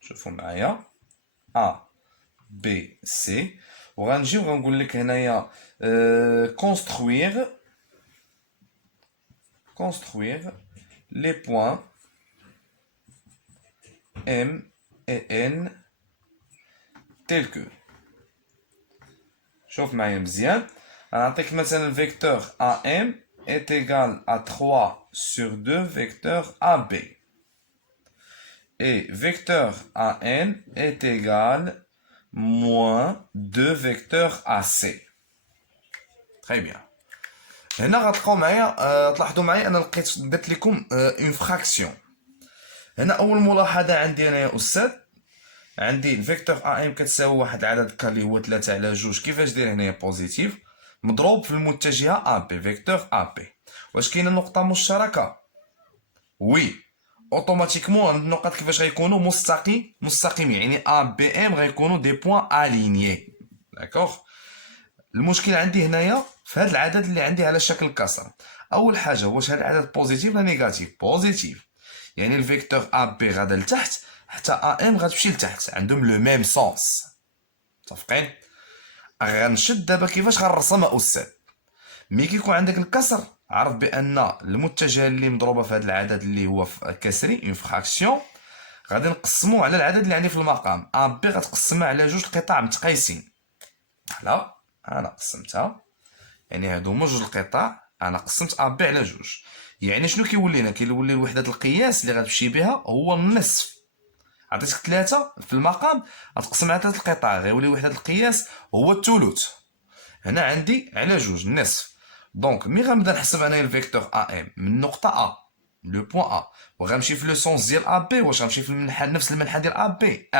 شوفوا معايا ا بي سي، وغنجي وغنقول لك هنايا construire les points M et N tel que. شوف معايا مزيان. غنعطيك مثلا الفيكتور AM est égal à 3 sur 2 vecteur AB. Et vecteur AN est égal moins 2 vecteur AC. Très bien. هنا غتلقاو معايا تلاحظوا معايا انا لقيت درت لكم اون فراكسيون. هنا اول ملاحظه عندي انا يا استاذ، عندي الفيكتور ام كتساوي واحد العدد ك اللي هو 3 على 2. كيفاش داير هنايا بوزيتيف مضروب في المتجهه ا بي، فيكتور ا بي. واش كاينه نقطه مشتركه؟ وي. اوتوماتيكمون النقط كيفاش غيكونوا مستقيمين، يعني ا بي ام غيكونوا دي بوين الينيي، داكوغ. المشكل عندي هنايا في هذا العدد اللي عندي على شكل كسر. اول حاجه واش هذا العدد بوزيتيف ولا نيجاتيف؟ بوزيتيف، يعني الفيكتور ا بي غادا لتحت حتى ا ام غتمشي لتحت، عندهم لو ميم سونس. متفقين؟ غنشد دابا كيفاش غنرسمها استاذ. ملي كيكون عندك الكسر عرف بان المتجه اللي مضروبه في هذا العدد اللي هو كسري اون فراكسيون غادي نقسموه على العدد اللي عندي في المقام. ا بي غتقسمها على جوج قطع متقايسين. لا انا قسمتها، يعني هادو هما جوج القطع، انا قسمت ا بي على جوج. يعني شنو كيولي لنا؟ كيولي وحده القياس اللي غتمشي بها هو النصف. عطيتك 3 في المقام غتقسم على 3 القطع، غيولي وحده القياس هو الثلث. هنا عندي على جوج النصف. دونك مي غنبدا نحسب انايا الفيكتور ا ام من نقطه ا لو بوين ا، وغنمشي في لو سونس ديال ا بي. واش غنمشي في المنحى نفس المنحى ديال ا بي؟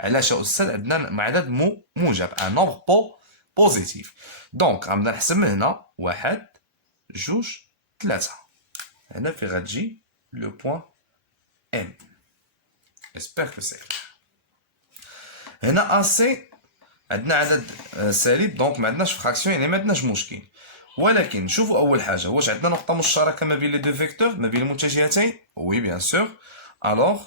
علاش يا استاذ؟ عندنا عدد موجب، ان نومبر بوزيتيف. دونك غنبدا نحسب من هنا 1 2 3. هنا في غتجي لو بوين ام. J'espère que c'est clair. هنا AC عندنا عدد سالب، دونك ما عندناش فراكسيون، يعني ما عندناش مشكل. ولكن شوفوا اول حاجه، واش عندنا نقطه مشتركه ما بين لي دو فيكتور، ما بين المتجهتين؟ وي بيان سور. الوغ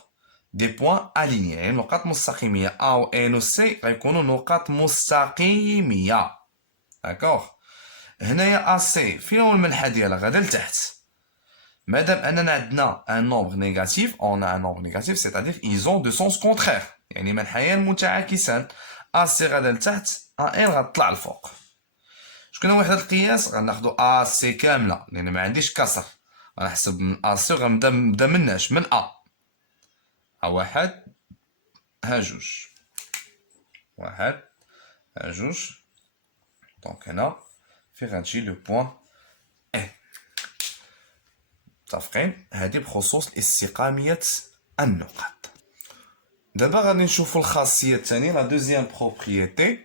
دي بوين اليني، يعني نقاط مستقيميه ا و ان و سي غيكونوا نقاط مستقيميه. داكوغ. هنايا ا سي فين هو المنحى ديالها؟ غادا لتحت. مادام اننا عندنا ان نومبر نيجاتيف، اون ان نومبر نيجاتيف سيتادير ايزون دو سونس كونترير، يعني منحيان متعاكسان. ا سي غادا لتحت، ا ان غتطلع الفوق. شكون هو وحدة القياس؟ غناخدو ا سي كاملة لأن ما عنديش كسر، غنحسب من ا سي غنبدا مناش من ا. ها واحد، ها جوج، واحد، ها جوج. دونك هنا فين غنجي لو بوان ان. متفقين؟ هادي بخصوص استقامية النقط. دابا غادي نشوفو الخاصية الثانية، لا دوزيام بروبريتي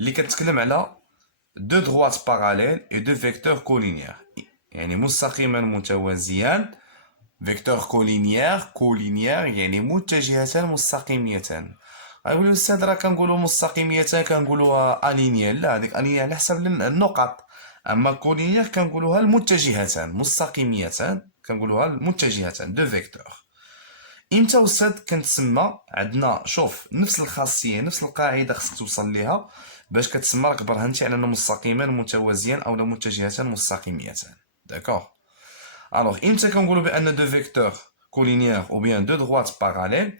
اللي كتكلم على دو droites parallèles et deux vecteurs collinéaires، يعني مستقيما متوازيان، فيكتور كولينيير يعني متجهتان مستقيميتان. غيقولوا الاستاذ راه كنقولوا مستقيميتان كنقولوها الينيير، لا هذيك الينيير على حسب النقط، اما كولينيير كنقولوها المتجهتان، مستقيميتان كنقولوها المتجهتان، دو فيكتور. امتى استاذ كنتسمى عندنا؟ شوف نفس الخاصيه نفس القاعده خصك توصل ليها باش كتسمى، راك برهنتي على انه مستقيمان متوازيان او متجهتان مستقيميتان. داكوغ. الوغ امتى كنقولوا بان دو فيكتور كولينيير او بيان دو droites parallèles؟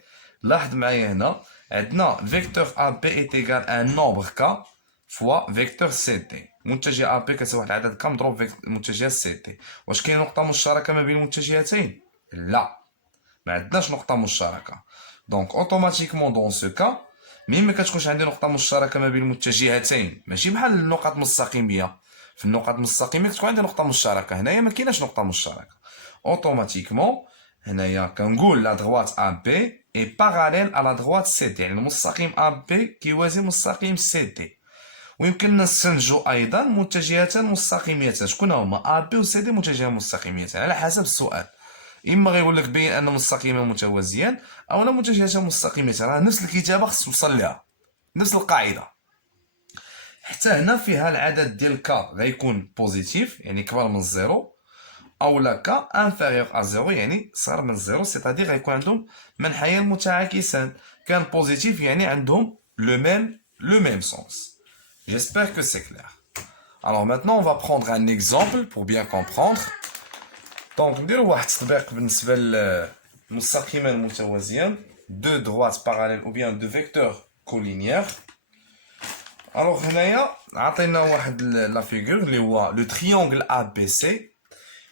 لاحظ معايا هنا عندنا فيكتور ا بي ايت ايكال ان نومبر ك فوا فيكتور سي تي، متجه ا بي كتساوي واحد العدد ك مضروب متجه سي تي. واش كاين نقطه مشتركه ما بين المتجهتين؟ لا، ما عندناش نقطه مشتركه. دونك اوتوماتيكمون دون سو كا ملي ما كتكونش عندي نقطه مشتركه ما بين المتجهتين، ماشي بحال النقط المستقيميه، في النقط المستقيميه كتكون عندي نقطه مشتركه، هنايا ما كايناش نقطه مشتركه. اوتوماتيكمون هنايا كنقول لا دغوات ا بي اي باراليل على دغوات سي دي، يعني المستقيم ا بي كيوازي مستقيم سي دي. ويمكن نستنتجوا ايضا متجهتان مستقيميتان. شكون هما؟ ا بي و سي دي متجهان مستقيميتان على حسب السؤال، اما غيقول لك بين ان مستقيمان متوازيان او لا متجهتان مستقيمتان. راه نفس الكتابه خص توصل لها، نفس القاعده. حتى هنا فيها العدد ديال ك غيكون بوزيتيف يعني كبر من الزيرو، او لا ك انفيريور ا زيرو يعني صغر من الزيرو، سيتادير غيكون عندهم منحيان متعاكسان. كان بوزيتيف يعني عندهم le même sens. J'espère que c'est clair. Alors maintenant on va prendre un exemple pour bien comprendre. دونك نديرو واحد التطبيق بالنسبه للمستقيمان المتوازيان، دو droites parallèles ou bien دو فيكتور كولينيير. الوغ هنايا عطينا واحد لا فيغور اللي هو لو triangle ABC.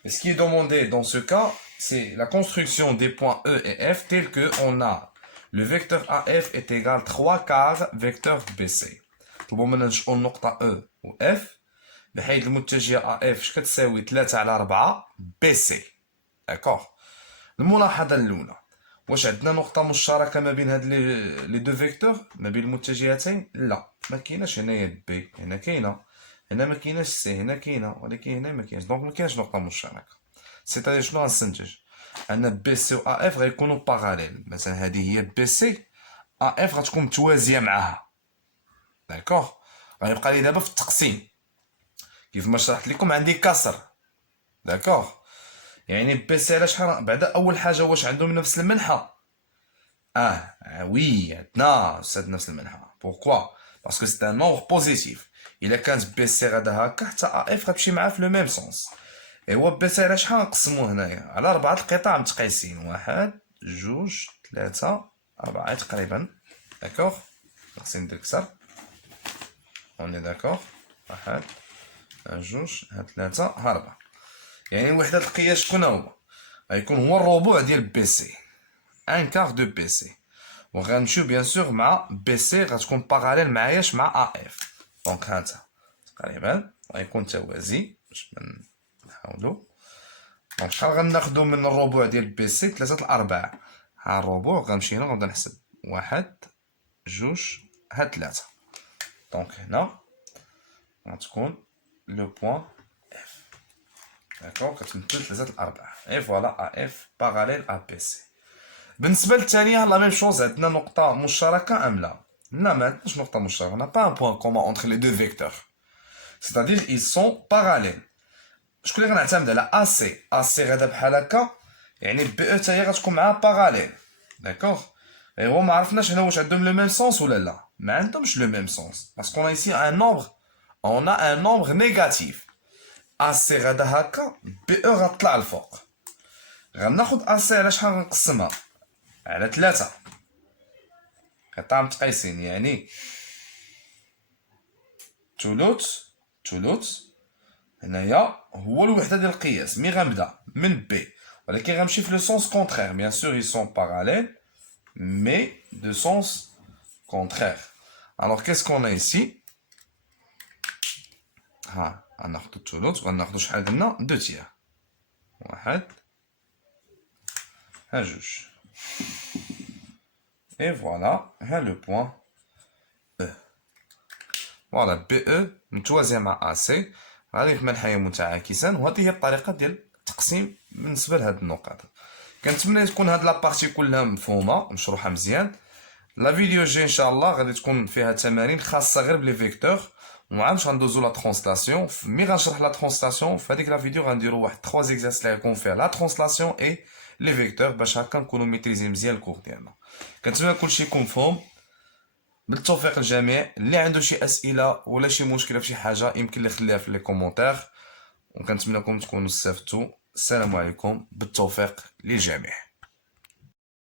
Ce qui est demandé dans ce cas, c'est la construction des points E et F tel que on a le vecteur AF est égal 3 quarts vecteur BC. طلبوا منا نشؤوا النقطة E و F بحيث المتجهة AF اش كتساوي 3 على 4 BC. داكوغ. الملاحظة الأولى، واش عندنا نقطة مشتركة ما بين هاد لي دو فيكتور ما بين المتجهتين؟ لا، ما كايناش. هنايا بي هنا كاينة، هنا ما كايناش سي، هنا كاينة ولكن هنا ما كاينش، دونك ما كاينش نقطة مشتركة. سيتادير شنو غنستنتج؟ ان بي سي و ا اف غيكونوا باراليل. مثلا هذه هي بي سي، ا اف غتكون متوازية معاها. داكوغ. غيبقى لي دابا في التقسيم كيف ما شرحت لكم عندي كسر. داكوغ. يعني بي سي على شحال؟ بعدا اول حاجه واش عندهم نفس المنحى؟ وي عندنا استاذ نفس المنحى. بوركوا؟ باسكو سي ان نومبر بوزيتيف. الا كانت بي سي غادا هكا حتى ا اف غتمشي معاه في لو ميم سونس. ايوا بي سي على شحال نقسموه هنايا؟ على 4 القطع متقايسين، 1 2 3 4 تقريبا. داكوغ. خصني ندير كسر. اوني داكوغ. 1 2 3 4. يعني وحدة القياس شكون هو؟ غيكون هو الربع ديال بي سي، ان كار دو بي سي. وغنمشيو بيان سور مع بي سي غتكون باراليل معاياش مع ا اف. دونك هانتا تقريبا غيكون توازي باش نحاولو. دونك شحال غناخدو من الربع ديال بي سي؟ 3 الأرباع. ها الربع غنمشي هنا غنبدا نحسب 1 2 ها 3. دونك هنا غتكون لو بوان اف. داكوغ. كتمثل 3 الأرباع. اي فوالا ا اف باراليل ا بي سي. بالنسبه للثانيه لا ميم شوز، عندنا نقطه مشتركه ام لا؟ لا، ما عندناش نقطه مشتركه. on n'a pas un point commun entre les deux vecteurs. c'est-à-dire ils sont parallèles. شكون اللي غنعتمد على AC غادا بحال هكا يعني بي او حتى هي غتكون معاها باراليل داكوغ ايوا ما عرفناش هنا واش عندهم لو ميم سونس ولا لا ما عندهمش لو ميم سونس باسكو اون ايسي ان نومبر اون ا ان نومبر نيجاتيف AC غادا هكا بي او غتطلع الفوق غناخد AC على شحال غنقسمها على 3 قطع متقايسين يعني تولوت هنايا هو الوحده ديال القياس مي غنبدا من بي ولكن غنمشي في لو سونس كونترير بيان سور ils sont parallèles mais de sens contraire. Alors qu'est-ce qu'on a ici ها غناخدو تولوت وغناخدو شحال قلنا 2 تيار واحد ها جوج et voilà ها لو بوين E. فوالا بي او متوازيه مع AC غادي في منحنى متعاكسان وهذه هي الطريقه ديال التقسيم بالنسبه لهاد النقاط. كنتمنى تكون هاد لابارتي كلها مفهومه مشروحه مزيان. لا فيديو الجاي ان شاء الله غادي تكون فيها تمارين خاصه غير بلي فيكتور وعاد باش غندوزو لا ترانسلاسيون مي غنشرح لا ترانسلاسيون في هذيك لا فيديو غنديرو واحد 3 زيكزارسيس اللي غيكون فيها لا ترانسلاسيون اي لي فيكتور باش هكا نكونو ميتريزي مزيان الكور ديالنا. كنتمنى كلشي يكون مفهوم. بالتوفيق للجميع. اللي عنده شي اسئله ولا شي مشكله في شي حاجه يمكن لي يخليها في لي كومونتير وكنتمنىكم تكونوا استفدتوا. السلام عليكم بالتوفيق للجميع.